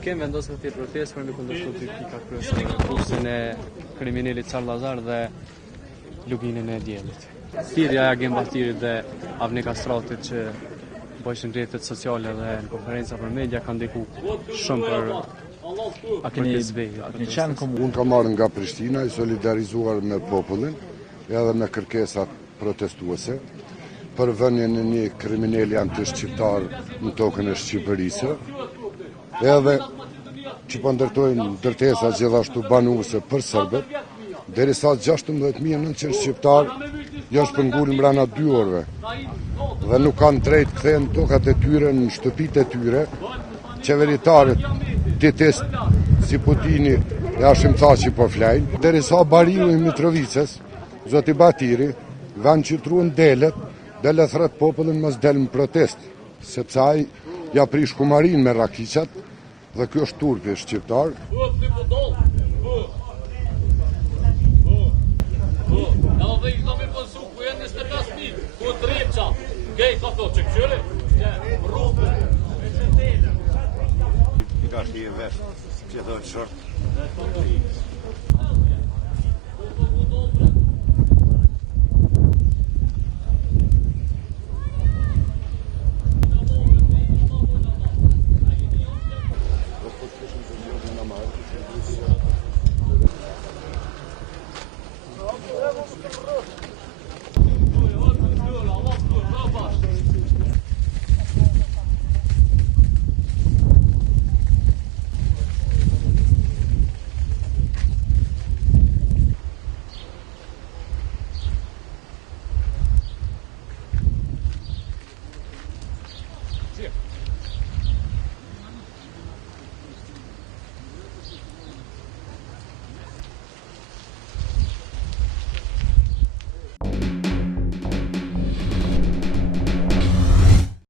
Kemë vendosur të protestë për me kundërshtuar dy pika kryesore, kursin e kriminalit Çarllazar dhe luginën e diellit. Thirrja e Agim Bahtirit dhe Avni Kastratit që bëshin rrjetet sociale dhe në konferenca për media kanë ndikuar shumë për Unë kam marrë nga Prishtina i solidarizuar me popullin edhe me kërkesat protestuese për vënien e një kriminali anti-shqiptar në tokën e Shqipërisë, edhe që po ndërtojnë ndërtesa gjithashtu banuese për serbët, derisa 16.900 shqiptar janë shpëngulur mbrana 2 orëve dhe nuk kanë drejt kthehen tokat e tyre në shtëpitë e tyre. Qeveritarët ditës si Putini e Hashim Thaçi po flajnë, derisa bariu i Mitrovicës, zoti Bahtiri, kanë qytruar delet dhe thret popullin mos del në protest, sepse ai ja prish kumarin me rakiqat dhe kjo është turpi shqiptar. Ka shti e vesh, që do të short.